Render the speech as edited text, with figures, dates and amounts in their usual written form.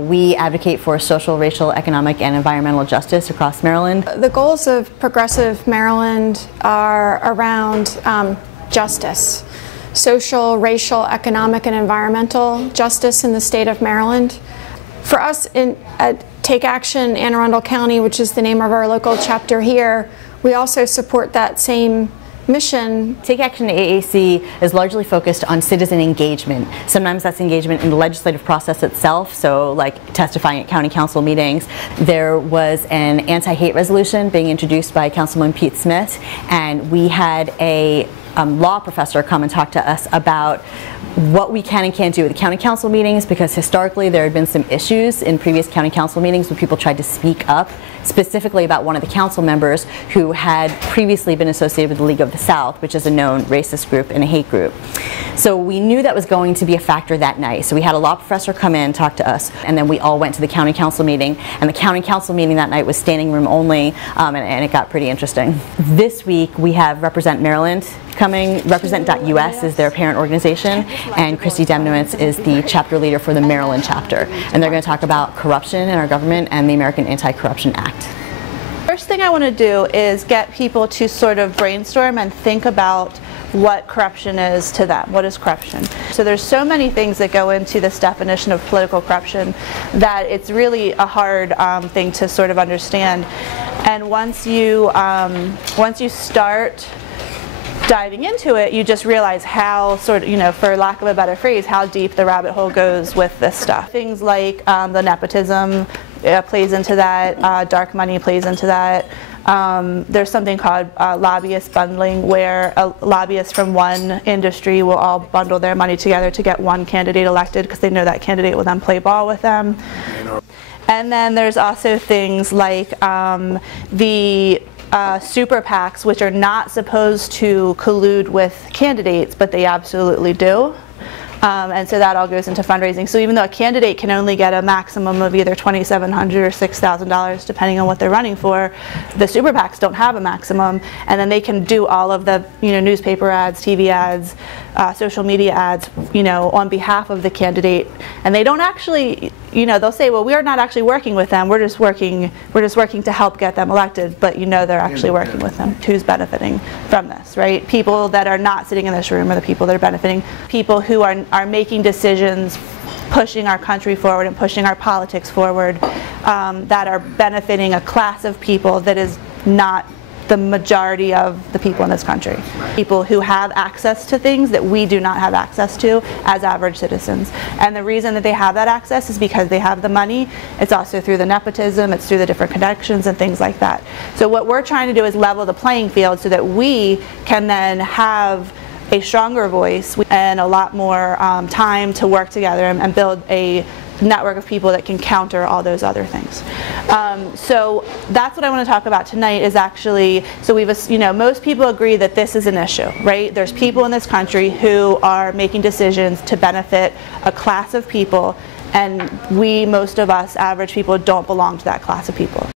We advocate for social, racial, economic, and environmental justice across Maryland. The goals of Progressive Maryland are around justice, social, racial, economic, and environmental justice in the state of Maryland. For us at Take Action Anne Arundel County, which is the name of our local chapter here, we also support that same mission. Take Action AAC is largely focused on citizen engagement. Sometimes that's engagement in the legislative process itself, so like testifying at county council meetings. There was an anti-hate resolution being introduced by Councilman Pete Smith, and we had a law professor come and talk to us about what we can and can't do at the county council meetings, because historically there had been some issues in previous county council meetings when people tried to speak up specifically about one of the council members who had previously been associated with the League of the South, which is a known racist group and a hate group. So we knew that was going to be a factor that night. So we had a law professor come in, talk to us, and then we all went to the county council meeting. And the county council meeting that night was standing room only, and it got pretty interesting. This week we have Represent Maryland coming. Represent.us is their parent organization, and Cristi Demnowicz is the chapter leader for the Maryland chapter. And they're going to talk about corruption in our government and the American Anti-Corruption Act. First thing I want to do is get people to sort of brainstorm and think about what corruption is to them. What is corruption? So there's so many things that go into this definition of political corruption that it's really a hard thing to sort of understand. And once you start diving into it, you just realize how sort of, for lack of a better phrase, how deep the rabbit hole goes with this stuff. Things like the nepotism plays into that, dark money plays into that. There's something called lobbyist bundling, where lobbyists from one industry will all bundle their money together to get one candidate elected because they know that candidate will then play ball with them. And then there's also things like the super PACs, which are not supposed to collude with candidates, but they absolutely do. And so that all goes into fundraising. So even though a candidate can only get a maximum of either $2,700 or $6,000, depending on what they're running for, the super PACs don't have a maximum, and then they can do all of the newspaper ads, TV ads, social media ads, on behalf of the candidate. And they don't actually, they'll say, well, we are not actually working with them. We're just working to help get them elected. But they're actually working with them. Who's benefiting from this, right? People that are not sitting in this room are the people that are benefiting. People who are making decisions, pushing our country forward and pushing our politics forward, that are benefiting a class of people that is not the majority of the people in this country. People who have access to things that we do not have access to as average citizens. And the reason that they have that access is because they have the money. It's also through the nepotism, it's through the different connections and things like that. So what we're trying to do is level the playing field so that we can then have a stronger voice and a lot more time to work together and build a network of people that can counter all those other things. So that's what I want to talk about tonight. Is actually, so most people agree that this is an issue, right? There's people in this country who are making decisions to benefit a class of people, and most of us average people don't belong to that class of people.